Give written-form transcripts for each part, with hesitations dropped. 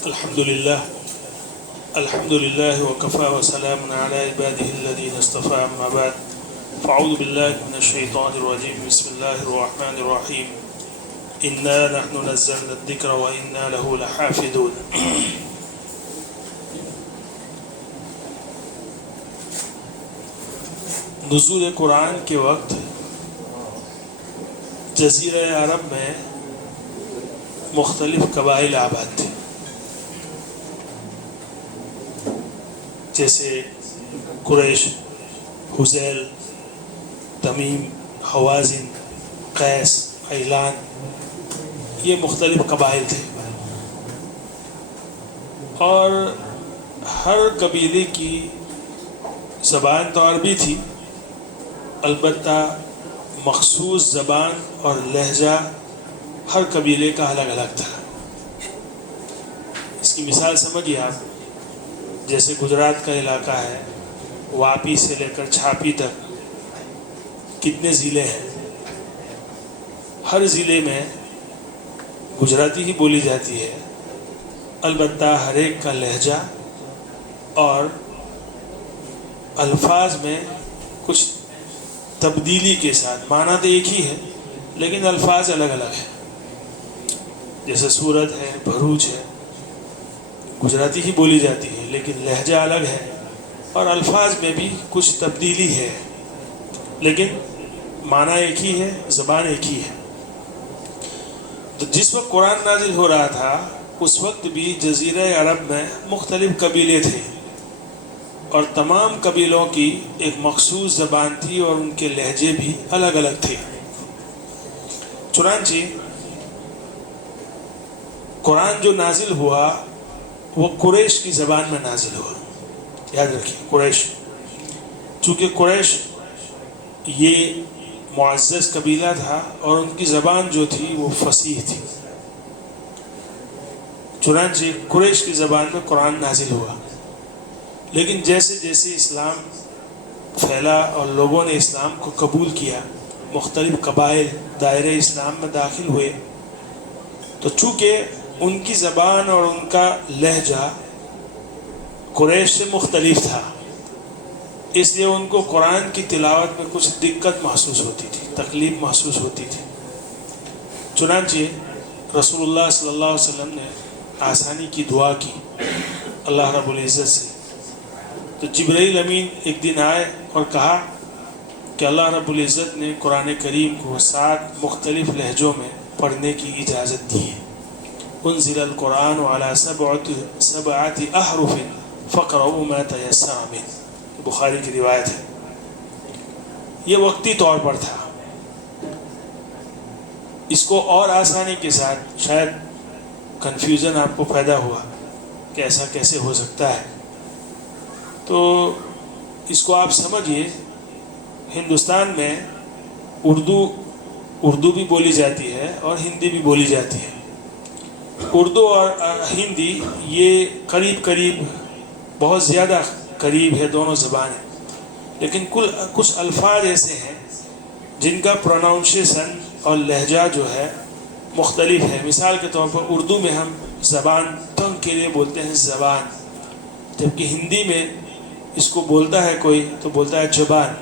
الحمد لله وكفى وسلام على عباده الذين اصطفى أما بعد فأعوذ بالله من الشيطان الرجيم بسم الله الرحمن الرحيم إنا نحن نزلنا الذكر وإنا له لحافظون. نزول قرآن کے وقت جزیرہ عرب میں مختلف قبائل آباد تھے، جیسے قریش، حذیل، تمیم، حوازن، قیس، عیلان، یہ مختلف قبائل تھے، اور ہر قبیلے کی زبان تو عربی تھی، البتہ مخصوص زبان اور لہجہ ہر قبیلے کا الگ الگ تھا. اس کی مثال سمجھیے آپ، جیسے گجرات کا علاقہ ہے، واپی سے لے کر چھاپی تک کتنے ضلع ہیں، ہر ضلع میں گجراتی ہی بولی جاتی ہے، البتہ ہر ایک کا لہجہ اور الفاظ میں کچھ تبدیلی کے ساتھ، معنی تو ایک ہی ہے لیکن الفاظ الگ الگ ہیں. جیسے سورت ہے، بھروچ ہے، گجراتی ہی بولی جاتی ہے لیکن لہجہ الگ ہے اور الفاظ میں بھی کچھ تبدیلی ہے، لیکن معنی ایک ہی ہے، زبان ایک ہی ہے. تو جس وقت قرآن نازل ہو رہا تھا اس وقت بھی جزیرہ عرب میں مختلف قبیلے تھے، اور تمام قبیلوں کی ایک مخصوص زبان تھی اور ان کے لہجے بھی الگ الگ تھے. چنانچہ قرآن جو نازل ہوا وہ قریش کی زبان میں نازل ہوا. یاد رکھیے، قریش، چونکہ قریش یہ معزز قبیلہ تھا اور ان کی زبان جو تھی وہ فصیح تھی، چنانچہ قریش کی زبان میں قرآن نازل ہوا. لیکن جیسے جیسے اسلام پھیلا اور لوگوں نے اسلام کو قبول کیا، مختلف قبائل دائرہ اسلام میں داخل ہوئے، تو چونکہ ان کی زبان اور ان کا لہجہ قریش سے مختلف تھا، اس لیے ان کو قرآن کی تلاوت میں کچھ دقت محسوس ہوتی تھی، تکلیف محسوس ہوتی تھی. چنانچہ رسول اللہ صلی اللہ علیہ وسلم نے آسانی کی دعا کی اللہ رب العزت سے. تو جبرائیل امین ایک دن آئے اور کہا کہ اللہ رب العزت نے قرآن کریم کو 7 مختلف لہجوں میں پڑھنے کی اجازت دی ہے. انزل القرآن على 7 احرف فقرؤوا ما تيسر منه، بخاری کی روایت ہے. یہ وقتی طور پر تھا، اس کو اور آسانی کے ساتھ، شاید کنفیوژن آپ کو پیدا ہوا کہ ایسا کیسے ہو سکتا ہے، تو اس کو آپ سمجھیے، ہندوستان میں اردو بھی بولی جاتی ہے اور ہندی بھی بولی جاتی ہے. اردو اور ہندی یہ قریب بہت زیادہ قریب ہے، دونوں زبانیں، لیکن کچھ الفاظ ایسے ہیں جن کا پروناؤنسیشن اور لہجہ جو ہے مختلف ہے. مثال کے طور پر اردو میں ہم زبان تنگ کے لیے بولتے ہیں زبان، جبکہ ہندی میں اس کو بولتا ہے کوئی تو بولتا ہے زبان،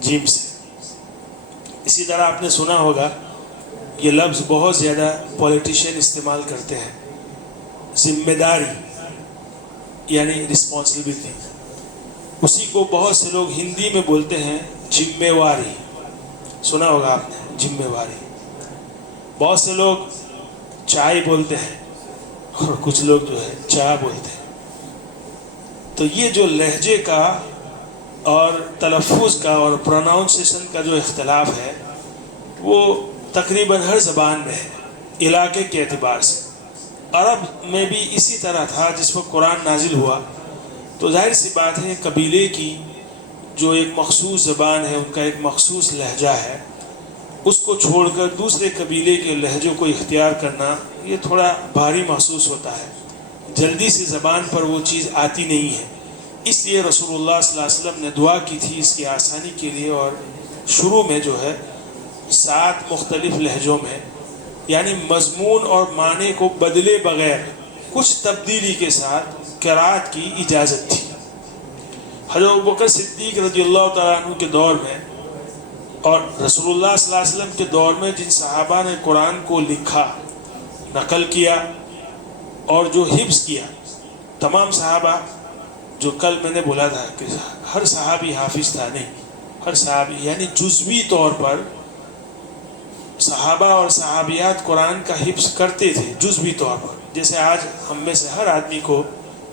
جیم سے. اسی طرح آپ نے سنا ہوگا یہ لفظ بہت زیادہ پولیٹیشین استعمال کرتے ہیں، ذمہ داری یعنی رسپانسبلٹی، اسی کو بہت سے لوگ ہندی میں بولتے ہیں ذمہ واری. سنا ہوگا آپ نے ذمہ واری. بہت سے لوگ چائے بولتے ہیں اور کچھ لوگ جو ہے چا بولتے ہیں. تو یہ جو لہجے کا اور تلفظ کا اور پروناؤنسیشن کا جو اختلاف ہے وہ تقریباً ہر زبان میں ہے علاقے کے اعتبار سے. عرب میں بھی اسی طرح تھا. جس وقت قرآن نازل ہوا تو ظاہر سی بات ہے قبیلے کی جو ایک مخصوص زبان ہے، ان کا ایک مخصوص لہجہ ہے، اس کو چھوڑ کر دوسرے قبیلے کے لہجوں کو اختیار کرنا یہ تھوڑا بھاری محسوس ہوتا ہے. جلدی سے زبان پر وہ چیز آتی نہیں ہے. اس لیے رسول اللہ صلی اللہ علیہ وسلم نے دعا کی تھی اس کی آسانی کے لیے، اور شروع میں جو ہے 7 مختلف لہجوں میں، یعنی مضمون اور معنی کو بدلے بغیر کچھ تبدیلی کے ساتھ قرات کی اجازت تھی۔ حضرت ابوبکر صدیق رضی اللہ تعالیٰ عنہ کے دور میں اور رسول اللہ صلی اللہ علیہ وسلم کے دور میں جن صحابہ نے قرآن کو لکھا، نقل کیا اور جو حفظ کیا، تمام صحابہ، جو کل میں نے بولا تھا کہ ہر صحابی حافظ تھا، نہیں، ہر صحابی یعنی جزوی طور پر صحابہ اور صحابیات قرآن کا حفظ کرتے تھے، جزوی طور پر۔ جیسے آج ہم میں سے ہر آدمی کو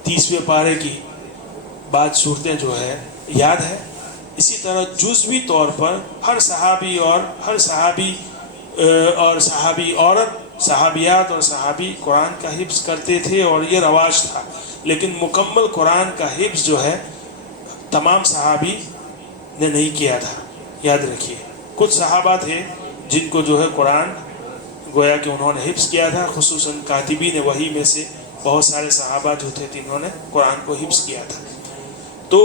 30ویں پارے کی بعض صورتیں جو ہے یاد ہے، اسی طرح جزوی طور پر ہر صحابی اور صحابی عورت، صحابیات اور صحابی قرآن کا حفظ کرتے تھے اور یہ رواج تھا۔ لیکن مکمل قرآن کا حفظ جو ہے تمام صحابی نے نہیں کیا تھا، یاد رکھیے۔ کچھ صحابہ تھے جن کو جو ہے قرآن گویا کہ انہوں نے حفظ کیا تھا، خصوصاً کاتبین وحی میں سے بہت سارے صحابہ جو تھے جنہوں نے قرآن کو حفظ کیا تھا۔ تو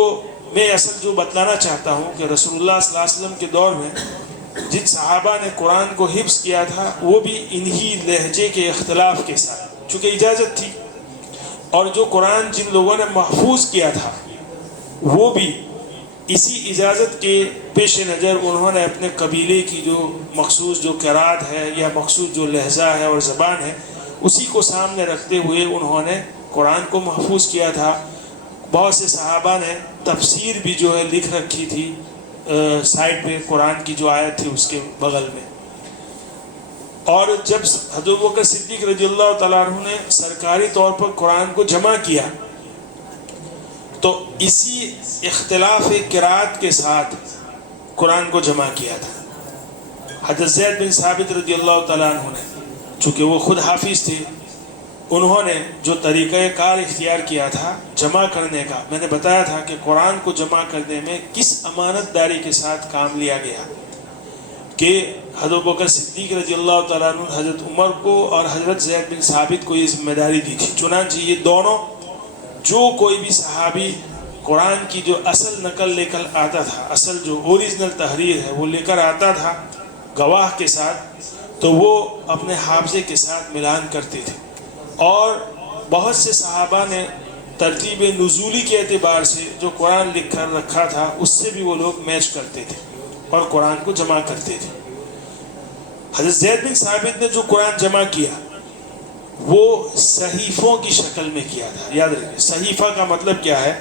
میں اصل جو بتلانا چاہتا ہوں کہ رسول اللہ صلی اللہ علیہ وسلم کے دور میں جن صحابہ نے قرآن کو حفظ کیا تھا وہ بھی انہی لہجے کے اختلاف کے ساتھ، چونکہ اجازت تھی، اور جو قرآن جن لوگوں نے محفوظ کیا تھا وہ بھی اسی اجازت کے پیش نظر انہوں نے اپنے قبیلے کی جو مخصوص جو قرات ہے یا مخصوص جو لہجہ ہے اور زبان ہے اسی کو سامنے رکھتے ہوئے انہوں نے قرآن کو محفوظ کیا تھا۔ بہت سے صحابہ نے تفسیر بھی جو ہے لکھ رکھی تھی سائڈ پہ، قرآن کی جو آیت تھی اس کے بغل میں۔ اور جب حضرت ابوبکر صدیق رضی اللہ تعالیٰ عنہ نے سرکاری طور پر قرآن کو جمع کیا تو اسی اختلاف قرات کے ساتھ قرآن کو جمع کیا تھا۔ حضرت زید بن ثابت رضی اللہ تعالیٰ عنہ نے، چونکہ وہ خود حافظ تھے، انہوں نے جو طریقہ کار اختیار کیا تھا جمع کرنے کا، میں نے بتایا تھا کہ قرآن کو جمع کرنے میں کس امانت داری کے ساتھ کام لیا گیا کہ حضرت ابوبکر صدیق رضی اللہ تعالیٰ عنہ حضرت عمر کو اور حضرت زید بن ثابت کو یہ ذمہ داری دی تھی۔ چنانچہ یہ دونوں، جو کوئی بھی صحابی قرآن کی جو اصل نقل لے کر آتا تھا، اصل جو اوریجنل تحریر ہے وہ لے کر آتا تھا گواہ کے ساتھ، تو وہ اپنے حافظے کے ساتھ ملان کرتے تھے۔ اور بہت سے صحابہ نے ترتیب نزولی کے اعتبار سے جو قرآن لکھ کر رکھا تھا اس سے بھی وہ لوگ میچ کرتے تھے اور قرآن کو جمع کرتے تھے۔ حضرت زید بن ثابت نے جو قرآن جمع کیا وہ صحیفوں کی شکل میں کیا تھا۔ یاد رکھیں، صحیفہ کا مطلب کیا ہے،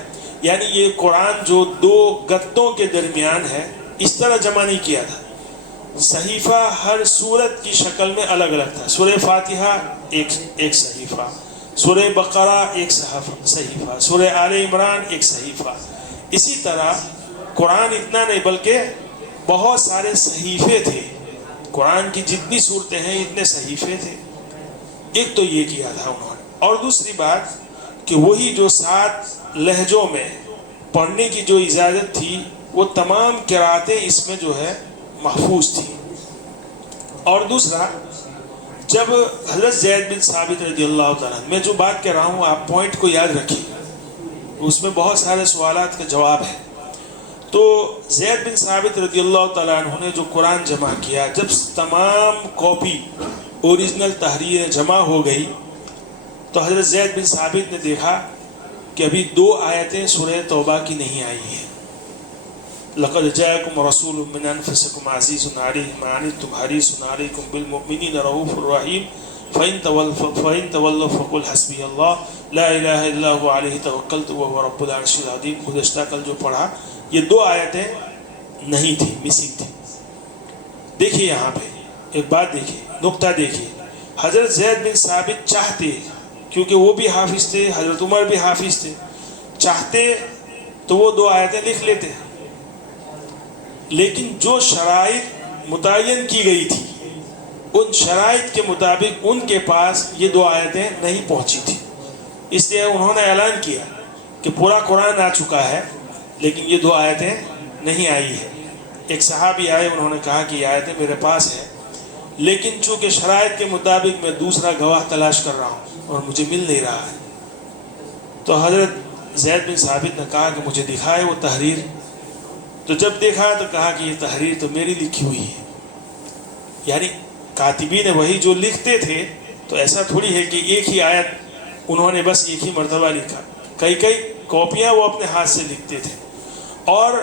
یعنی یہ قرآن جو دو گتوں کے درمیان ہے اس طرح جمع نہیں کیا تھا۔ صحیفہ ہر سورت کی شکل میں الگ الگ تھا۔ سورہ فاتحہ ایک صحیفہ، سورہ بقرہ ایک صحیفہ، سورہ آل عمران ایک صحیفہ۔ اسی طرح قرآن اتنا نہیں بلکہ بہت سارے صحیفے تھے، قرآن کی جتنی صورتیں ہیں اتنے صحیفے تھے۔ ایک تو یہ کیا تھا انہوں نے، اور دوسری بات کہ وہی جو 7 لہجوں میں پڑھنے کی جو اجازت تھی وہ تمام قراتیں اس میں جو ہے محفوظ تھی۔ اور دوسرا، جب حضرت زید بن ثابت رضی اللہ تعالیٰ، میں جو بات کر رہا ہوں آپ پوائنٹ کو یاد رکھیے، اس میں بہت سارے سوالات کا جواب ہے۔ تو زید بن ثابت رضی اللہ تعالیٰ عنہ نے جو قرآن جمع کیا، جب تمام کاپی اوریجنل تحریر جمع ہو گئی تو حضرت زید بن ثابت نے دیکھا کہ ابھی 2 آیتیں سورہ توبہ کی نہیں آئی ہیں۔ لقد جاءكم رسول من انفسكم عزيز عليه ما عنتم حريص عليكم بالمؤمنين رؤوف رحيم فإن تولوا فقل حسبي الله لا إله إلا هو عليه توكلت وهو رب العرش العظيم۔ گزشتہ کل جو پڑھا یہ 2 آیتیں نہیں تھی، مسنگ تھی۔ دیکھیے یہاں پہ ایک بات دیکھیے، نقطہ دیکھیے، حضرت زید بن ثابت چاہتے، کیونکہ وہ بھی حافظ تھے، حضرت عمر بھی حافظ تھے، چاہتے تو وہ 2 آیتیں لکھ لیتے، لیکن جو شرائط متعین کی گئی تھی ان شرائط کے مطابق ان کے پاس یہ 2 آیتیں نہیں پہنچی تھی، اس لیے انہوں نے اعلان کیا کہ پورا قرآن آ چکا ہے لیکن یہ 2 آیتیں نہیں آئی ہے۔ ایک صحابی آئے، انہوں نے کہا کہ یہ آیتیں میرے پاس ہیں لیکن چونکہ شرائط کے مطابق میں دوسرا گواہ تلاش کر رہا ہوں اور مجھے مل نہیں رہا ہے۔ تو حضرت زید بن ثابت نے کہا کہ مجھے دکھائے وہ تحریر۔ تو جب دیکھا تو کہا کہ یہ تحریر تو میری لکھی ہوئی ہے۔ یعنی کاتبین وہی جو لکھتے تھے تو ایسا تھوڑی ہے کہ ایک ہی آیت انہوں نے بس ایک ہی مرتبہ لکھا، کئی کاپیاں وہ اپنے ہاتھ سے لکھتے تھے. اور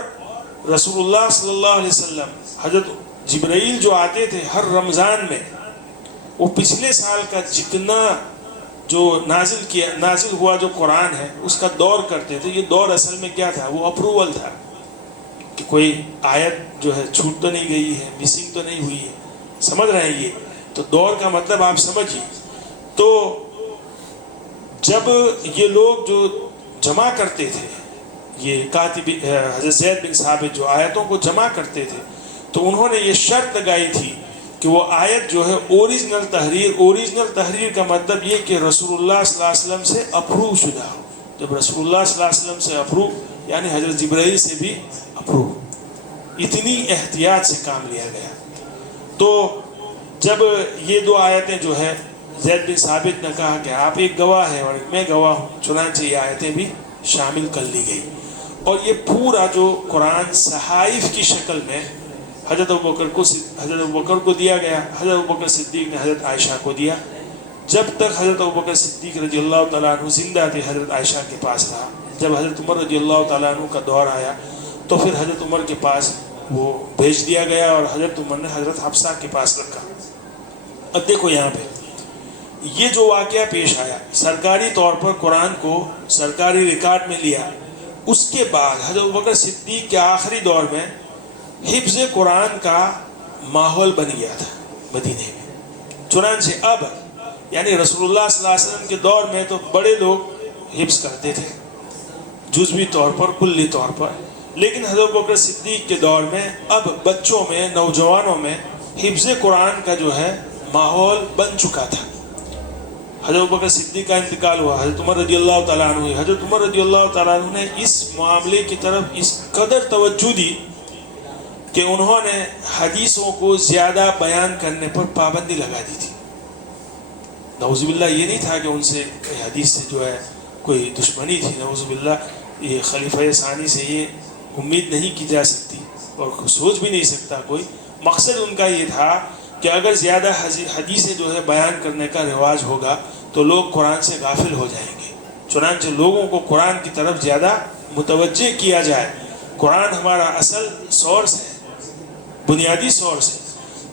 رسول اللہ صلی اللہ علیہ وسلم، حضرت جبرائیل جو آتے تھے ہر رمضان میں، وہ پچھلے سال کا جتنا جو نازل ہوا جو قرآن ہے اس کا دور کرتے تھے. یہ دور اصل میں کیا تھا؟ وہ اپروول تھا کہ کوئی آیت جو ہے چھوٹ تو نہیں گئی ہے، مسنگ تو نہیں ہوئی ہے. سمجھ رہے ہیں؟ یہ تو دور کا مطلب آپ سمجھیے. تو جب یہ لوگ جو جمع کرتے تھے، یہ کاتب حضرت زید بن ثابت جو آیتوں کو جمع کرتے تھے، تو انہوں نے یہ شرط لگائی تھی کہ وہ آیت جو ہے اوریجنل تحریر کا مطلب یہ کہ رسول اللہ صلی اللہ علیہ وسلم سے اپروو شدہ ہو. جب رسول اللہ صلی اللہ علیہ وسلم سے اپروو یعنی حضرت جبرائیل سے بھی اپروو. اتنی احتیاط سے کام لیا گیا. تو جب یہ دو آیتیں جو ہے زید بن ثابت نے کہا کہ آپ ایک گواہ ہیں اور میں گواہ ہوں، چنانچہ یہ آیتیں بھی شامل کر لی گئی. اور یہ پورا جو قرآن صحائف کی شکل میں حضرت ابوبکر کو دیا گیا. حضرت ابوبکر صدیق نے حضرت عائشہ کو دیا. جب تک حضرت ابوبکر صدیق رضی اللہ تعالیٰ عنہ زندہ تھے حضرت عائشہ کے پاس رہا. جب حضرت عمر رضی اللہ تعالیٰ عنہ کا دور آیا تو پھر حضرت عمر کے پاس وہ بھیج دیا گیا اور حضرت عمر نے حضرت حفصہ کے پاس رکھا. اب دیکھو یہاں پہ یہ جو واقعہ پیش آیا، سرکاری طور پر قرآن کو سرکاری ریکارڈ میں لیا. اس کے بعد حضرت ابوبکر صدیق کے آخری دور میں حفظ قرآن کا ماحول بن گیا تھا مدینے میں. چنانچہ اب یعنی رسول اللہ صلی اللہ علیہ وسلم کے دور میں تو بڑے لوگ حفظ کرتے تھے جزوی طور پر، کلی طور پر، لیکن حضرت ابوبکر صدیق کے دور میں اب بچوں میں، نوجوانوں میں حفظ قرآن کا جو ہے ماحول بن چکا تھا. حضرت ابوبکر صدیق کا انتقال ہوا، حضرت عمر رضی اللہ تعالیٰ عنہ. حضرت عمر رضی اللہ تعالیٰ عنہ نے اس معاملے کی طرف اس قدر توجہ دی کہ انہوں نے حدیثوں کو زیادہ بیان کرنے پر پابندی لگا دی تھی. نعوذ باللہ یہ نہیں تھا کہ ان سے حدیث سے جو ہے کوئی دشمنی تھی، نعوذ باللہ یہ خلیفہ ثانی سے یہ امید نہیں کی جا سکتی اور سوچ بھی نہیں سکتا کوئی. مقصد ان کا یہ تھا کہ اگر زیادہ حدیثیں جو ہے بیان کرنے کا رواج ہوگا تو لوگ قرآن سے غافل ہو جائیں گے. چنانچہ لوگوں کو قرآن کی طرف زیادہ متوجہ کیا جائے. قرآن ہمارا اصل سورس ہے، بنیادی سورس ہے.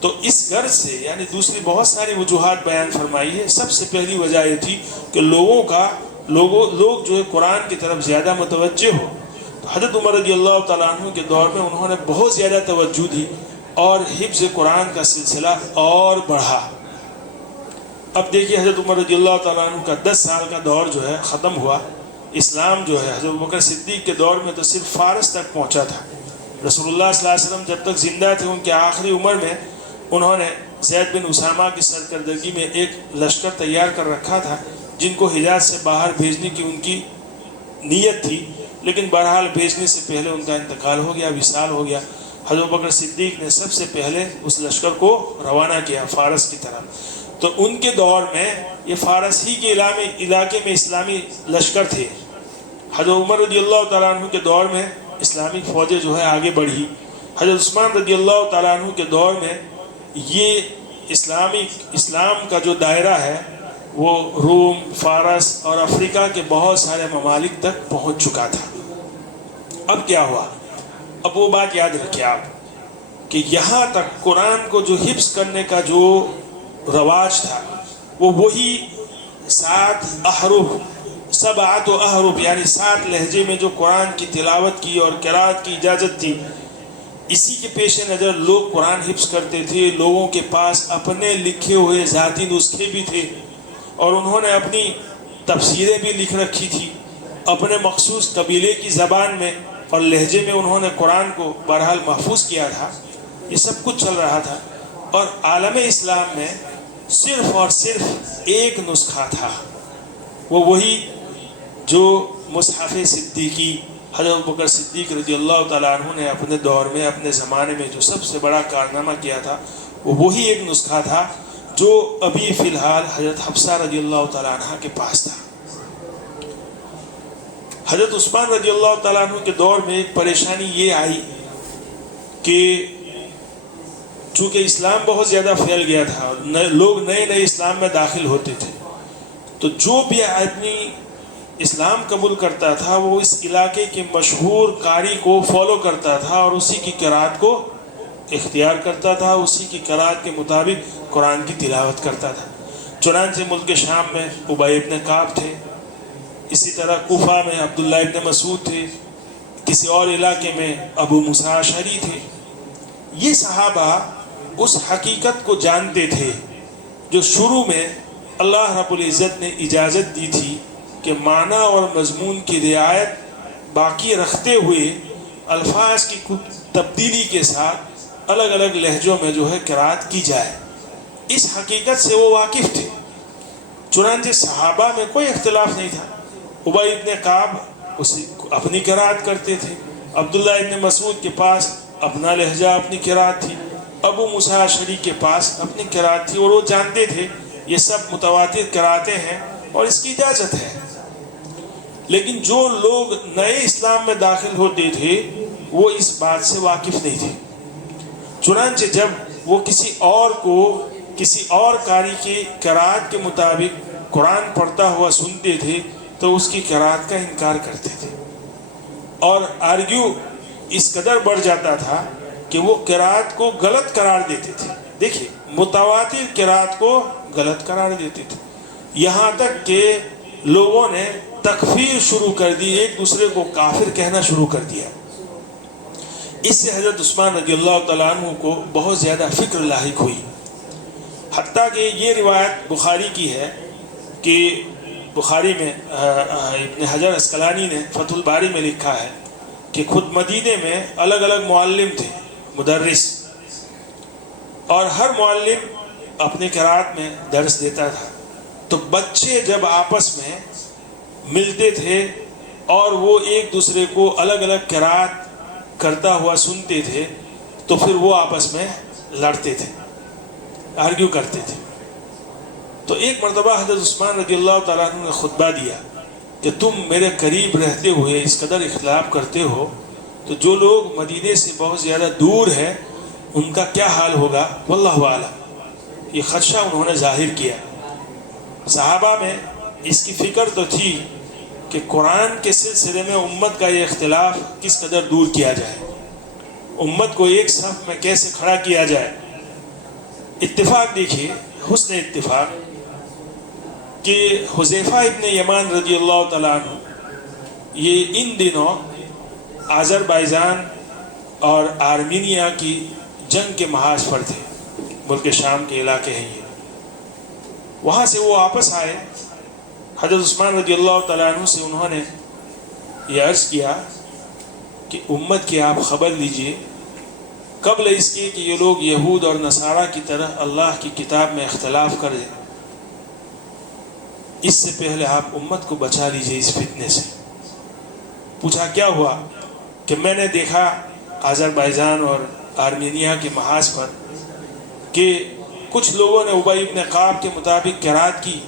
تو اس غرض سے یعنی دوسری بہت ساری وجوہات بیان فرمائی ہے. سب سے پہلی وجہ یہ تھی کہ لوگ جو ہے قرآن کی طرف زیادہ متوجہ ہو. تو حضرت عمر رضی اللہ تعالیٰ عنہ کے دور میں انہوں نے بہت زیادہ توجہ دی اور حفظ قرآن کا سلسلہ اور بڑھا. اب دیکھیے حضرت عمر رضی اللہ تعالیٰ عنہ کا 10 سال کا دور جو ہے ختم ہوا. اسلام جو ہے حضرت ابوبکر صدیق کے دور میں تو صرف فارس تک پہنچا تھا. رسول اللہ صلی اللہ علیہ وسلم جب تک زندہ تھے ان کے آخری عمر میں انہوں نے زید بن اسامہ کی سرکردگی میں ایک لشکر تیار کر رکھا تھا جن کو حجاز سے باہر بھیجنے کی ان کی نیت تھی، لیکن بہرحال بھیجنے سے پہلے ان کا انتقال ہو گیا، وصال ہو گیا. حضرت ابوبکر صدیق نے سب سے پہلے اس لشکر کو روانہ کیا فارس کی طرف. تو ان کے دور میں یہ فارس ہی کے علاقے میں اسلامی لشکر تھے. حضرت عمر رضی اللہ تعالیٰ عنہ کے دور میں اسلامی فوجیں جو ہے آگے بڑھی. حضرت عثمان رضی اللہ تعالیٰ عنہ کے دور میں یہ اسلام کا جو دائرہ ہے وہ روم، فارس اور افریقہ کے بہت سارے ممالک تک پہنچ چکا تھا. اب کیا ہوا؟ اب وہ بات یاد رکھیں آپ کہ یہاں تک قرآن کو جو حفظ کرنے کا جو رواج تھا وہ وہی 7 احرف، 7 احرف یعنی 7 لہجے میں جو قرآن کی تلاوت کی اور قرات کی اجازت تھی، اسی کے پیش نظر لوگ قرآن حفظ کرتے تھے. لوگوں کے پاس اپنے لکھے ہوئے ذاتی نسخے بھی تھے اور انہوں نے اپنی تفسیریں بھی لکھ رکھی تھی اپنے مخصوص قبیلے کی زبان میں اور لہجے میں. انہوں نے قرآن کو بہرحال محفوظ کیا تھا. یہ سب کچھ چل رہا تھا اور عالم اسلام میں صرف اور صرف ایک نسخہ تھا، وہی جو مصحف صدیقی حضرت ابوبکر صدیق رضی اللہ تعالیٰ عنہ نے اپنے دور میں، اپنے زمانے میں جو سب سے بڑا کارنامہ کیا تھا وہ وہی ایک نسخہ تھا جو ابھی فی الحال حضرت حفصہ رضی اللہ تعالیٰ عنہ کے پاس تھا. حضرت عثمان رضی اللہ تعالیٰ عنہ کے دور میں ایک پریشانی یہ آئی کہ چونکہ اسلام بہت زیادہ پھیل گیا تھا، لوگ نئے اسلام میں داخل ہوتے تھے، تو جو بھی آدمی اسلام قبول کرتا تھا وہ اس علاقے کے مشہور قاری کو فالو کرتا تھا اور اسی کی قرأت کو اختیار کرتا تھا، اسی کی قرأت کے مطابق قرآن کی تلاوت کرتا تھا۔ چنانچہ ملک شام میں ابی ابن کعب تھے، اسی طرح کوفہ میں عبداللہ ابن مسعود تھے، کسی اور علاقے میں ابو موسیٰ اشعری تھے۔ یہ صحابہ اس حقیقت کو جانتے تھے جو شروع میں اللہ رب العزت نے اجازت دی تھی کہ معنی اور مضمون کی رعایت باقی رکھتے ہوئے الفاظ کی تبدیلی کے ساتھ الگ الگ لہجوں میں جو ہے قرأت کی جائے۔ اس حقیقت سے وہ واقف تھے، چنانچہ صحابہ میں کوئی اختلاف نہیں تھا۔ ابی ابن کعب اپنی قرأت کرتے تھے، عبداللہ ابن مسعود کے پاس اپنا لہجہ اپنی قرأت تھی، ابو موسیٰ اشعری کے پاس اپنی قرأت تھی، اور وہ جانتے تھے یہ سب متواتر قرأتیں ہیں اور اس کی اجازت ہے۔ لیکن جو لوگ نئے اسلام میں داخل ہوتے تھے وہ اس بات سے واقف نہیں تھے، چنانچہ جب وہ کسی اور قاری کی قرأت کے مطابق قرآن پڑھتا ہوا سنتے تھے تو اس کی قرأت کا انکار کرتے تھے، اور آرگیو اس قدر بڑھ جاتا تھا کہ وہ قرأت کو غلط قرار دیتے تھے۔ دیکھیے، متواتر قرأت کو غلط قرار دیتے تھے، یہاں تک کہ لوگوں نے تکفیر شروع کر دی، ایک دوسرے کو کافر کہنا شروع کر دیا۔ اس سے حضرت عثمان رضی اللہ تعالیٰ عنہ کو بہت زیادہ فکر لاحق ہوئی، حتیٰ کہ یہ روایت بخاری کی ہے کہ بخاری میں ابن حجر عسقلانی نے فتح الباری میں لکھا ہے کہ خود مدینے میں الگ الگ معلم تھے، مدرس، اور ہر معلم اپنی قرأت میں درس دیتا تھا۔ تو بچے جب آپس میں ملتے تھے اور وہ ایک دوسرے کو الگ الگ قرأت کرتا ہوا سنتے تھے تو پھر وہ آپس میں لڑتے تھے، آرگیو کرتے تھے۔ تو ایک مرتبہ حضرت عثمان رضی اللہ تعالیٰ عنہ نے خطبہ دیا کہ تم میرے قریب رہتے ہوئے اس قدر اختلاف کرتے ہو تو جو لوگ مدینے سے بہت زیادہ دور ہیں ان کا کیا حال ہوگا، واللہ اعلم۔ یہ خدشہ انہوں نے ظاہر کیا۔ صحابہ میں اس کی فکر تو تھی کہ قرآن کے سلسلے میں امت کا یہ اختلاف کس قدر دور کیا جائے، امت کو ایک صف میں کیسے کھڑا کیا جائے۔ اتفاق دیکھیے، حسن اتفاق کہ حذیفہ ابن یمان رضی اللہ تعالیٰ عنہ یہ ان دنوں آذربائیجان اور آرمینیا کی جنگ کے محاذ پر تھے، ملک شام کے علاقے ہیں یہ۔ وہاں سے وہ واپس آئے، حضرت عثمان رضی اللہ تعالیٰ عنہ سے انہوں نے یہ عرض کیا کہ امت کی آپ خبر لیجئے قبل اس کے کہ یہ لوگ یہود اور نصارہ کی طرح اللہ کی کتاب میں اختلاف کریں، اس سے پہلے آپ امت کو بچا لیجئے اس فتنے سے۔ پوچھا کیا ہوا؟ کہ میں نے دیکھا آذربائیجان اور آرمینیا کے محاذ پر کہ کچھ لوگوں نے ابی ابن کعب کے مطابق قرأت کی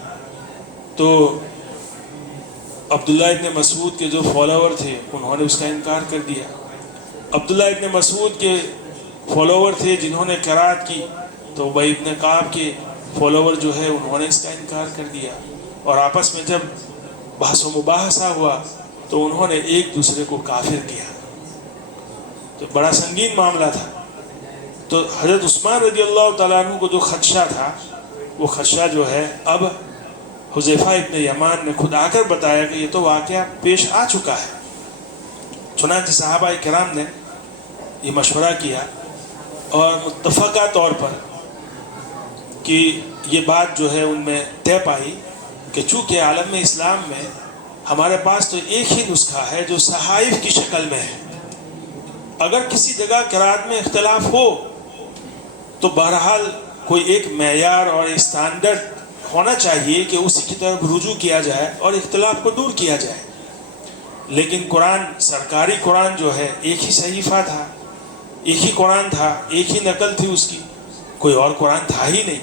تو عبداللہ ابن مسعود کے جو فالوور تھے انہوں نے اس کا انکار کر دیا، عبداللہ ابن مسعود کے فالوور تھے جنہوں نے قرأت کی تو ابی ابن کعب کے فالوور جو ہے انہوں نے اس کا انکار کر دیا، اور آپس میں جب بحث و مباحثہ ہوا تو انہوں نے ایک دوسرے کو کافر کیا۔ تو بڑا سنگین معاملہ تھا۔ تو حضرت عثمان رضی اللہ تعالیٰ عنہ کو جو خدشہ تھا وہ خدشہ جو ہے اب حذیفہ ابن یمان نے خود آ کر بتایا کہ یہ تو واقعہ پیش آ چکا ہے۔ چنانچہ صحابہ کرام نے یہ مشورہ کیا اور متفقہ طور پر کہ یہ بات جو ہے ان میں طے پائی کہ چونکہ عالم اسلام میں ہمارے پاس تو ایک ہی نسخہ ہے جو صحائف کی شکل میں ہے، اگر کسی جگہ قرأت میں اختلاف ہو تو بہرحال کوئی ایک معیار اور اسٹینڈرڈ ہونا چاہیے کہ اسی کی طرف رجوع کیا جائے اور اختلاف کو دور کیا جائے۔ لیکن قرآن، سرکاری قرآن جو ہے ایک ہی صحیفہ تھا، ایک ہی قرآن تھا، ایک ہی نقل تھی اس کی، کوئی اور قرآن تھا ہی نہیں۔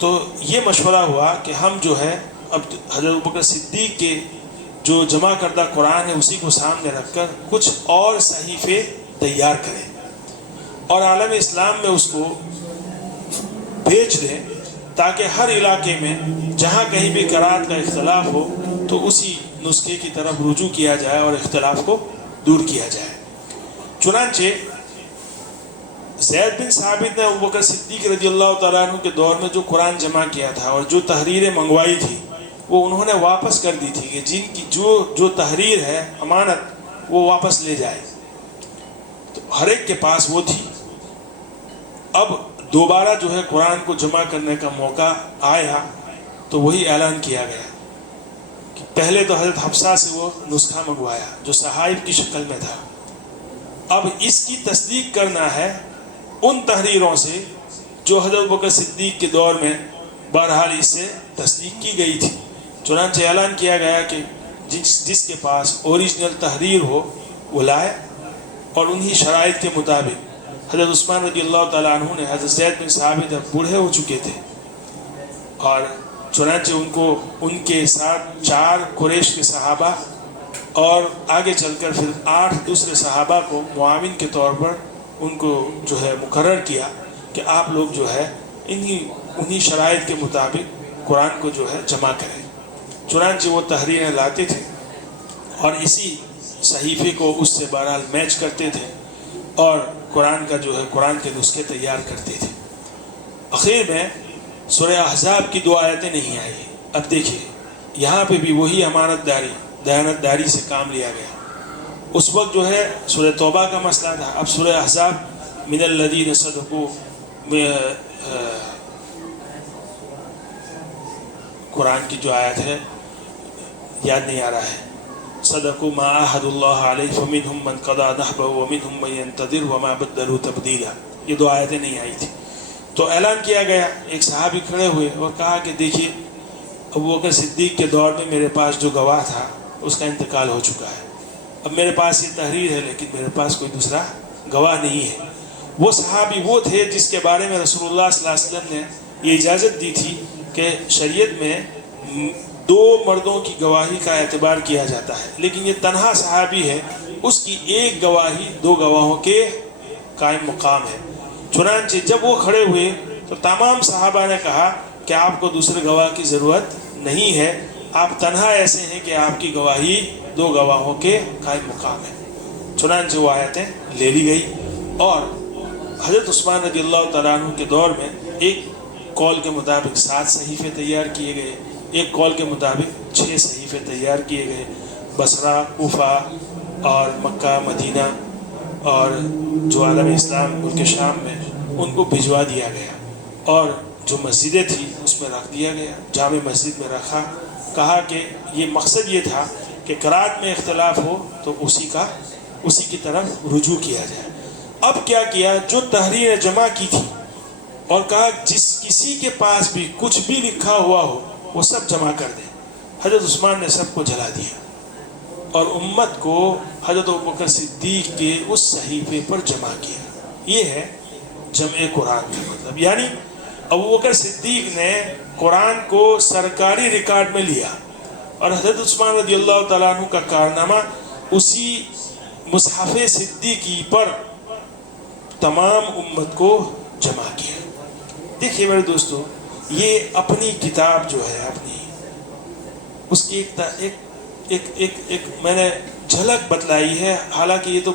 تو یہ مشورہ ہوا کہ ہم جو ہے اب حضرت ابوبکر صدیق کے جو جمع کردہ قرآن ہے اسی کو سامنے رکھ کر کچھ اور صحیفے تیار کریں اور عالم اسلام میں اس کو بھیج دیں تاکہ ہر علاقے میں جہاں کہیں بھی قرات کا اختلاف ہو تو اسی نسخے کی طرف رجوع کیا جائے اور اختلاف کو دور کیا جائے۔ چنانچہ زید بن ثابت نے ابوبکر صدیق رضی اللہ تعالیٰ عنہ کے دور میں جو قرآن جمع کیا تھا اور جو تحریریں منگوائی تھی وہ انہوں نے واپس کر دی تھی کہ جن کی جو تحریر ہے امانت وہ واپس لے جائے، تو ہر ایک کے پاس وہ تھی۔ اب دوبارہ جو ہے قرآن کو جمع کرنے کا موقع آیا تو وہی اعلان کیا گیا کہ پہلے تو حضرت حفصہ سے وہ نسخہ منگوایا جو صحائف کی شکل میں تھا، اب اس کی تصدیق کرنا ہے ان تحریروں سے جو حضرت ابوبکر صدیق کے دور میں بہرحال اس سے تصدیق کی گئی تھی۔ چنانچہ اعلان کیا گیا کہ جس کے پاس اوریجنل تحریر ہو وہ لائے، اور انہی شرائط کے مطابق حضرت عثمان رضی اللہ تعالیٰ عنہ نے حضرت زید بن ثابت بوڑھے ہو چکے تھے، اور چنانچہ ان کے ساتھ 4 قریش کے صحابہ اور آگے چل کر پھر 8 دوسرے صحابہ کو معاون کے طور پر ان کو جو ہے مقرر کیا کہ آپ لوگ جو ہے انہی شرائط کے مطابق قرآن کو جو ہے جمع کریں۔ چنانچہ وہ تحریریں لاتے تھے اور اسی صحیفے کو اس سے بہرحال میچ کرتے تھے اور قرآن کا جو ہے قرآن کے نسخے تیار کرتے تھے۔ آخر میں سورہ احزاب کی 2 آیتیں نہیں آئی۔ اب دیکھیے یہاں پہ بھی وہی امانت داری دیانت داری سے کام لیا گیا۔ اس وقت جو ہے سورہ توبہ کا مسئلہ تھا، اب سورہ احزاب من الذین صدقوا قرآن کی جو آیت ہے یاد نہیں آ رہا ہے، صدقوا ما عاہد اللہ علیہ فمنہم من قضى نحبہ ومنہم من ينتظر وما بدلوا تبدیلا، یہ 2 آیتیں نہیں آئی تھی۔ تو اعلان کیا گیا، ایک صحابی کھڑے ہوئے اور کہا کہ دیکھیے ابوبکر صدیق کے دور میں میرے پاس جو گواہ تھا اس کا انتقال ہو چکا ہے، اب میرے پاس یہ تحریر ہے لیکن میرے پاس کوئی دوسرا گواہ نہیں ہے۔ وہ صحابی وہ تھے جس کے بارے میں رسول اللہ صلی اللہ علیہ وسلم نے یہ اجازت دی تھی کہ شریعت میں 2 مردوں کی گواہی کا اعتبار کیا جاتا ہے، لیکن یہ تنہا صحابی ہے، اس کی ایک گواہی 2 گواہوں کے قائم مقام ہے۔ چنانچہ جب وہ کھڑے ہوئے تو تمام صحابہ نے کہا کہ آپ کو دوسرے گواہ کی ضرورت نہیں ہے، آپ تنہا ایسے ہیں کہ آپ کی گواہی 2 گواہوں کے قائم مقام ہے۔ چنانچہ وہ آیتیں لے لی گئی اور حضرت عثمان رضی اللہ تعالیٰ عنہ کے دور میں ایک قول کے مطابق 7 صحیفے تیار کیے گئے، ایک قول کے مطابق 6 صحیفے تیار کیے گئے، بصرہ، کوفہ اور مکہ، مدینہ اور جو عالم اسلام ملک شام میں ان کو بھجوا دیا گیا، اور جو مسجدیں تھیں اس میں رکھ دیا گیا، جامع مسجد میں رکھا، کہا کہ یہ مقصد یہ تھا کہ قرات میں اختلاف ہو تو اسی کی طرف رجوع کیا جائے۔ اب کیا کیا، جو تحریریں جمع کی تھی اور کہا جس کسی کے پاس بھی کچھ بھی لکھا ہوا ہو وہ سب جمع کر دیں۔ حضرت عثمان نے سب کو جلا دیا اور امت کو حضرت ابوبکر صدیق کے اس صحیفے پر جمع کیا۔ یہ ہے جمع قرآن کا مطلب، یعنی ابوبکر صدیق نے قرآن کو سرکاری ریکارڈ میں لیا اور حضرت عثمان رضی اللہ تعالیٰ عنہ کا کارنامہ اسی مصحف صدیقی پر تمام امت کو جمع کیا۔ دیکھیے میرے دوستو، یہ اپنی کتاب جو ہے اپنی اس کی ایک میں نے جھلک بتلائی ہے، حالانکہ یہ تو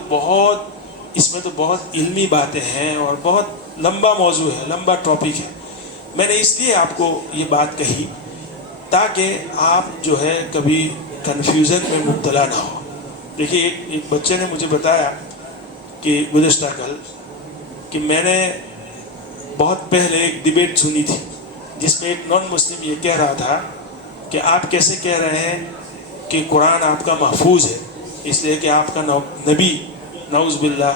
اس میں تو بہت علمی باتیں ہیں اور بہت لمبا موضوع ہے، لمبا ٹاپک ہے۔ میں نے اس لیے آپ کو یہ بات کہی تاکہ آپ جو ہے کبھی کنفیوژن میں مبتلا نہ ہو۔ دیکھیے ایک بچے نے مجھے بتایا کہ گزشتہ کل کہ میں نے بہت پہلے ایک ڈیبیٹ سنی تھی جس میں ایک نان مسلم یہ کہہ رہا تھا کہ آپ کیسے کہہ رہے ہیں کہ قرآن آپ کا محفوظ ہے، اس لیے کہ آپ کا نبی نعوذ باللہ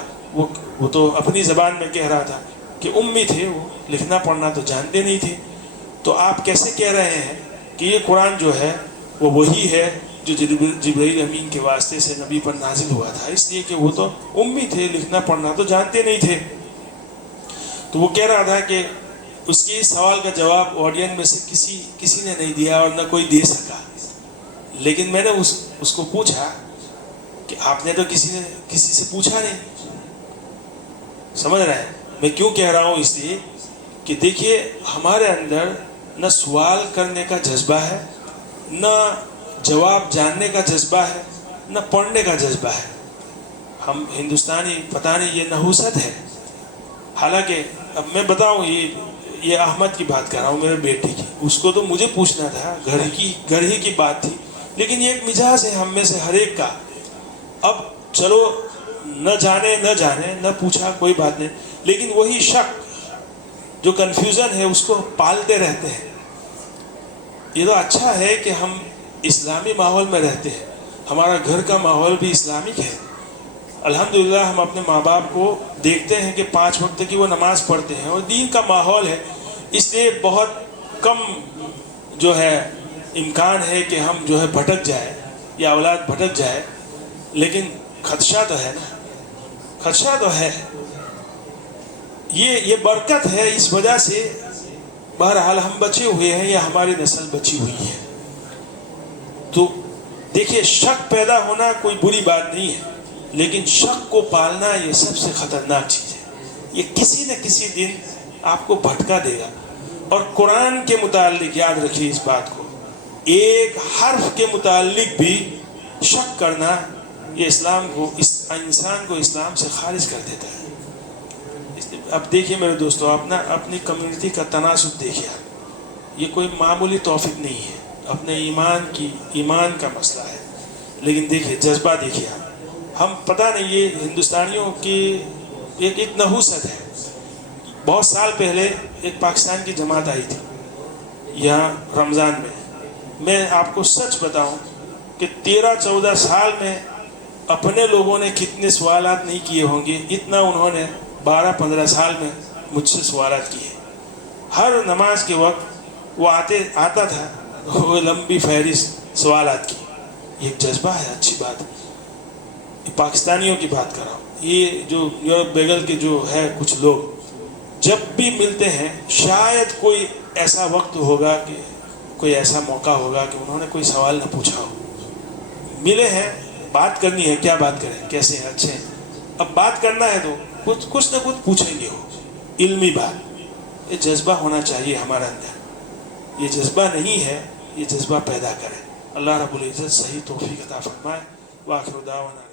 وہ تو اپنی زبان میں کہہ رہا تھا کہ امی تھے، وہ لکھنا پڑھنا تو جانتے نہیں تھے، تو آپ کیسے کہہ رہے ہیں کہ یہ قرآن جو ہے وہ وہی ہے جو جبرائیل امین کے واسطے سے نبی پر نازل ہوا تھا، اس لیے کہ وہ تو امی تھے، لکھنا پڑھنا تو جانتے نہیں تھے۔ تو وہ کہہ رہا تھا کہ اس کے سوال کا جواب آڈینس میں سے کسی نے نہیں دیا اور نہ کوئی دے سکا، لیکن میں نے اس کو پوچھا کہ آپ نے تو کسی سے پوچھا نہیں۔ سمجھ رہے ہیں میں کیوں کہہ رہا ہوں؟ اس لیے کہ دیکھیے ہمارے اندر نہ سوال کرنے کا جذبہ ہے، نہ جواب جاننے کا جذبہ ہے، نہ پڑھنے کا جذبہ ہے. ہم ہندوستانی پتہ نہیں یہ نحوست ہے. حالانکہ اب میں بتاؤں، یہ احمد کی بات کر رہا ہوں، میرے بیٹے کی. اس کو تو مجھے پوچھنا تھا، گھر ہی کی بات تھی. لیکن یہ ایک مزاج ہے ہم میں سے ہر ایک کا. اب چلو نہ جانے نہ پوچھا کوئی بات نہیں، لیکن وہی شک جو کنفیوژن ہے اس کو پالتے رہتے ہیں. یہ تو اچھا ہے کہ ہم اسلامی ماحول میں رہتے ہیں، ہمارا گھر کا ماحول بھی اسلامک ہے. الحمدللہ ہم اپنے ماں باپ کو دیکھتے ہیں کہ 5 وقت کی وہ نماز پڑھتے ہیں اور دین کا ماحول ہے. اس لیے بہت کم جو ہے امکان ہے کہ ہم جو ہے بھٹک جائے یا اولاد بھٹک جائے. لیکن خدشہ تو ہے نا، خدشہ تو ہے. یہ برکت ہے، اس وجہ سے بہرحال ہم بچے ہوئے ہیں یا ہماری نسل بچی ہوئی ہے. تو دیکھیے، شک پیدا ہونا کوئی بری بات نہیں ہے، لیکن شک کو پالنا یہ سب سے خطرناک چیز ہے. یہ کسی نہ کسی دن آپ کو بھٹکا دے گا. اور قرآن کے متعلق یاد رکھیے اس بات کو، ایک حرف کے متعلق بھی شک کرنا یہ انسان کو اسلام سے خارج کر دیتا ہے. اب دیکھیے میرے دوستو، اپنی کمیونٹی کا تناسب دیکھیے. یہ کوئی معمولی توفیق نہیں ہے، اپنے ایمان کا مسئلہ ہے. لیکن دیکھیے جذبہ دیکھیے. ہم پتہ نہیں، یہ ہندوستانیوں کی ایک نحوست ہے. بہت سال پہلے ایک پاکستان کی جماعت آئی تھی یہاں رمضان میں. میں آپ کو سچ بتاؤں کہ 13-14 سال میں اپنے لوگوں نے کتنے سوالات نہیں کیے ہوں گے، اتنا انہوں نے 12-15 سال میں مجھ سے سوالات کیے. ہر نماز کے وقت وہ آتا تھا، وہ لمبی فہرست سوالات کی. یہ ایک جذبہ ہے، اچھی بات ہے. پاکستانیوں کی بات کر رہا ہوں. یہ جو یورپ بیگل کے جو ہے کچھ لوگ جب بھی ملتے ہیں، شاید کوئی ایسا وقت ہوگا کہ کوئی ایسا موقع ہوگا کہ انہوں نے کوئی سوال نہ پوچھا ہو. ملے ہیں، بات کرنی ہے، کیا بات کریں، کیسے ہیں، اچھے ہیں. اب بات کرنا ہے تو کچھ نہ کچھ پوچھیں گے. ہو علمی بات. یہ جذبہ ہونا چاہیے ہمارے اندر. یہ جذبہ نہیں ہے، یہ جذبہ پیدا کریں. اللہ رب العزت صحیح توفیق عطا فرمائے. وآخر دعوانا